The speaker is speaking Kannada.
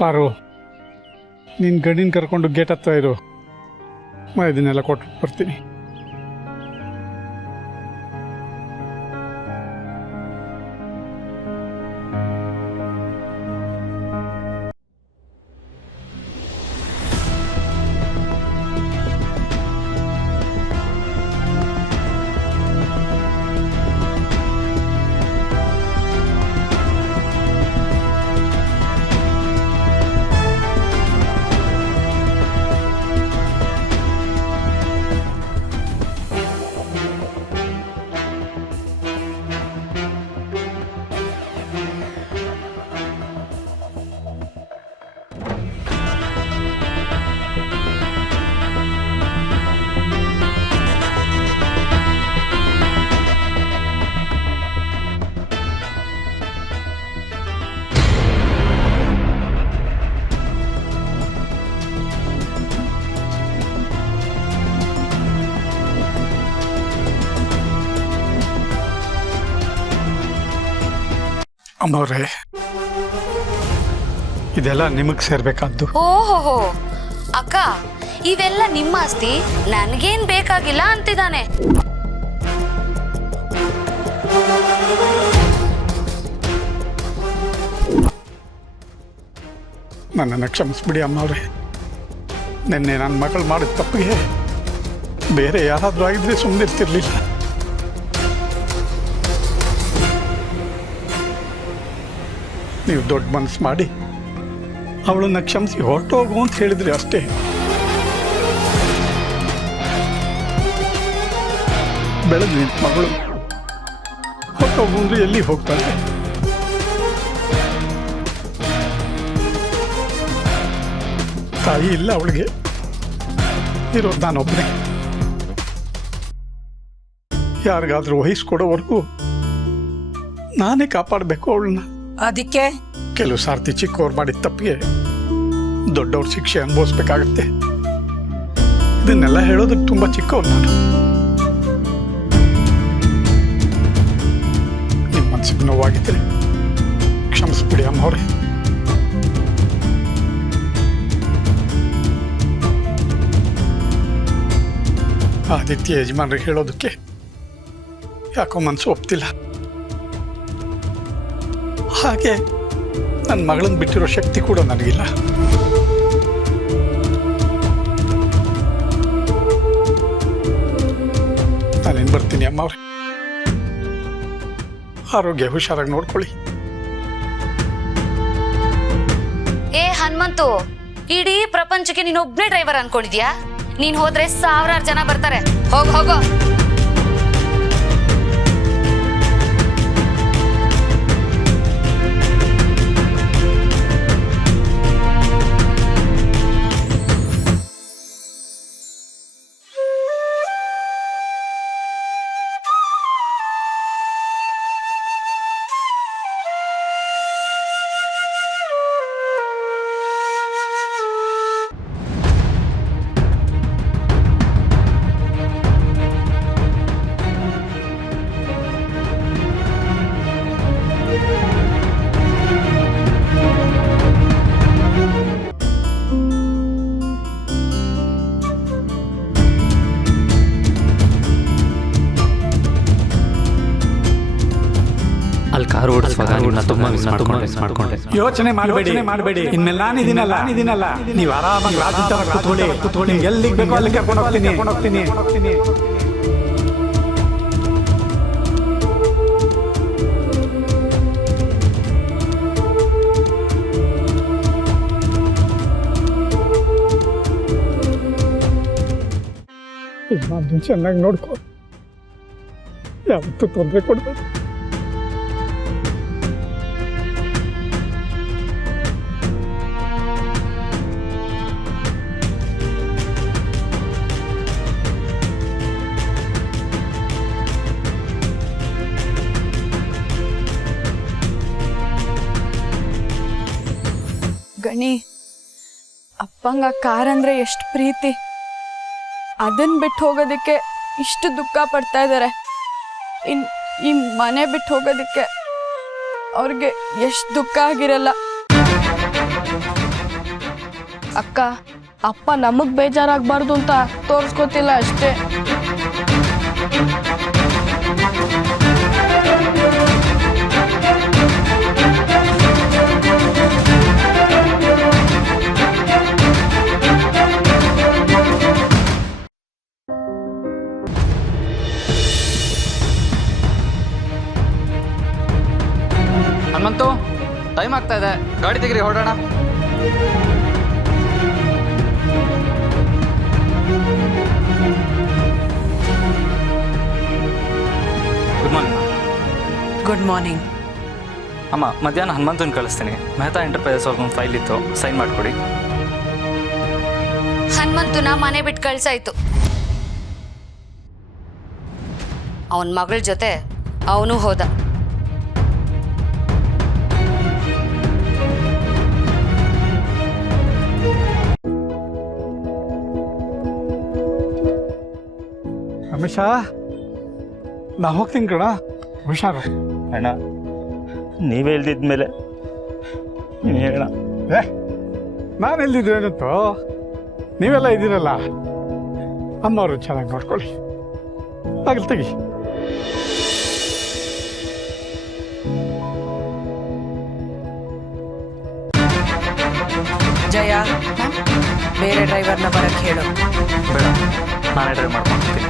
ಪಾರು, ನಿನ್ನ ಗಂಡಿನ ಕರ್ಕೊಂಡು ಗೇಟ್ ಹತ್ರ ಇರು, ಇದನ್ನೆಲ್ಲ ಕೊಟ್ಟು ಬರ್ತೀನಿ. ಅಮ್ಮವ್ರೆ, ಇದೆಲ್ಲ ನಿಮಗೆ ಸೇರ್ಬೇಕಾದ್ದು. ಓಹೋ ಅಕ್ಕ, ಇವೆಲ್ಲ ನಿಮ್ಮ ಆಸ್ತಿ, ನನಗೇನ್ ಬೇಕಾಗಿಲ್ಲ ಅಂತಿದ್ದಾನೆ. ನನ್ನನ್ನು ಕ್ಷಮಿಸ್ಬಿಡಿ ಅಮ್ಮವ್ರೆ. ನಿನ್ನೆ ನನ್ನ ಮಗಳು ಮಾಡಿದ ತಪ್ಪಿಗೆ ಬೇರೆ ಯಾರಾದರೂ ಆಗಿದ್ರೆ ಸುಮ್ಮನಿರ್ತಿರ್ಲಿಲ್ಲ. ನೀವು ದೊಡ್ಡ ಮನಸ್ಸು ಮಾಡಿ ಅವಳನ್ನ ಕ್ಷಮಿಸಿ ಹೊರಟೋಗು ಅಂತ ಹೇಳಿದ್ರಿ ಅಷ್ಟೇ. ಬೆಳೆದು ನಿಂತ ಮಗಳು ಹೊರಟೋಗು ಅಂದ್ರೆ ಎಲ್ಲಿ ಹೋಗ್ತಾಳೆ? ತಾಯಿ ಇಲ್ಲ ಅವಳಿಗೆ, ಇರೋದು ನಾನೊಬ್ಬನೇ. ಯಾರಿಗಾದ್ರೂ ವಹಿಸ್ಕೊಡೋವರೆಗೂ ನಾನೇ ಕಾಪಾಡಬೇಕು ಅವಳನ್ನ. ಅದಕ್ಕೆ ಕೆಲವು ಸಾರ್ತಿ ಚಿಕ್ಕವ್ರು ಮಾಡಿದ ತಪ್ಪಿಗೆ ದೊಡ್ಡವ್ರ ಶಿಕ್ಷೆ ಅನುಭವಿಸ್ಬೇಕಾಗತ್ತೆ. ಇದನ್ನೆಲ್ಲ ಹೇಳೋದಕ್ಕೆ ತುಂಬಾ ಚಿಕ್ಕವ್ರು ನಾನು. ನಿಮ್ಮ ಮನಸ್ಸಿಗೆ ನೋವಾಗಿದ್ರೆ ಕ್ಷಮಿಸ್ಬಿಡಿ ಅಮ್ಮವ್ರೆ. ಆದಿತ್ಯ ಯಜಮಾನ್ರಿಗೆ ಹೇಳೋದಕ್ಕೆ ಯಾಕೋ ಮನಸ್ಸು ಒಪ್ತಿಲ್ಲ. ಹಾಗೆ ನನ್ನ ಮಗಳನ್ನ ಬಿಟ್ಟಿರೋ ಶಕ್ತಿ ಕೂಡ ನನಗಿಲ್ಲ. ನಾನೇನು ಬರ್ತೀನಿ ಅಮ್ಮವ್ರೆ. ಆರೋಗ್ಯ ಹುಷಾರಾಗಿ ನೋಡ್ಕೊಳ್ಳಿ. ಏ ಹನುಮಂತು, ಇಡೀ ಪ್ರಪಂಚಕ್ಕೆ ನೀನೊಬ್ನೇ ಡ್ರೈವರ್ ಅನ್ಕೊಂಡಿದ್ಯಾ? ನೀನ್ ಹೋದ್ರೆ ಸಾವಿರಾರು ಜನ ಬರ್ತಾರೆ. ಹೋಗೋ. ಅಲ್ಲಿ ಕಾರು ಓಡಿಸುವಾಗ ತುಂಬಾ ಮಿಸ್ ಮಾಡ್ಕೊಂಡೆ. ಯೋಚನೆ ಮಾಡಬೇಡಿ. ಇನ್ಮೇಲೆ ನಾನಿದ್ದೀನಲ್ಲ, ನೀವು ಆರಾಮಾಗಿ ಕೂತ್ಕೊಳ್ಳಿ. ಎಲ್ಲಿಗೆ ಬೇಕೋ ಅಲ್ಲಿ ಕರ್ಕೊಂಡು ಹೋಗ್ತೀನಿ. ಅದನ್ನ ಚೆನ್ನಾಗಿ ನೋಡ್ಕೊ, ಯಾವತ್ತೂ ತೊಂದರೆ ಕೊಡ್ಬೇಕು. ಗಣಿ, ಅಪ್ಪಂಗ ಕಾರ್ ಅಂದ್ರೆ ಎಷ್ಟು ಪ್ರೀತಿ. ಅದನ್ನ ಬಿಟ್ಟು ಹೋಗೋದಕ್ಕೆ ಇಷ್ಟು ದುಃಖ ಪಡ್ತಾ ಇದ್ದಾರೆ. ಈ ಮನೆ ಬಿಟ್ಟು ಹೋಗೋದಕ್ಕೆ ಅವ್ರಿಗೆ ಎಷ್ಟು ದುಃಖ ಆಗಿರಲ್ಲ. ಅಕ್ಕ ಅಪ್ಪ ನಮಗ್ ಬೇಜಾರಾಗಬಾರ್ದು ಅಂತ ತೋರ್ಸ್ಕೊತಿಲ್ಲ ಅಷ್ಟೇ. ಹನುಮಂತು ಟೈಮ್ ಆಗ್ತಾ ಇದೆ, ಗಾಡಿ ತೆಗಿರಿ ಹೊರಡೋಣ. Good morning. Good morning. ಅಮ್ಮ ಮಧ್ಯಾಹ್ನ ಹನುಮಂತನ ಕಳಿಸ್ತೀನಿ. ಮೆಹ್ತಾ ಎಂಟರ್ಪ್ರೈಸಸ್ ಅವ್ರಿಗೊಂದು ಫೈಲ್ ಇತ್ತು, ಸೈನ್ ಮಾಡಿಕೊಡಿ. ಹನುಮಂತನ ಮನೆ ಬಿಟ್ಟು ಕಳ್ಸಾಯ್ತು. ಅವನ ಮಗಳ ಜೊತೆ ಅವನು ಹೋದ. ರಮೇಶ, ನಾ ಹೋಗ್ತೀನಿ ಕಣ, ಹುಷಾರು. ಅಣ್ಣ ನೀವೇ ಇಲ್ದಿದ್ಮೇಲೆ ನೀನು ಹೇಳ. ನಾನು ಎಲ್ದಿದ್ದೇನಂತೋ, ನೀವೆಲ್ಲ ಇದ್ದೀರಲ್ಲ, ಅಮ್ಮವರು ಚೆನ್ನಾಗಿ ನೋಡ್ಕೊಳ್ಳಿ. ಆಗಲಿ ತೆಗಿ. ಜಯ, ಬೇರೆ ಡ್ರೈವರ್ನ ಬರಕ್ಕೆ ಹೇಳು. ಬೇಡ, ನಾನೇ ಡ್ರೈವ್ ಮಾಡ್ಕೊಂಡು ಹೋಗ್ತೀನಿ.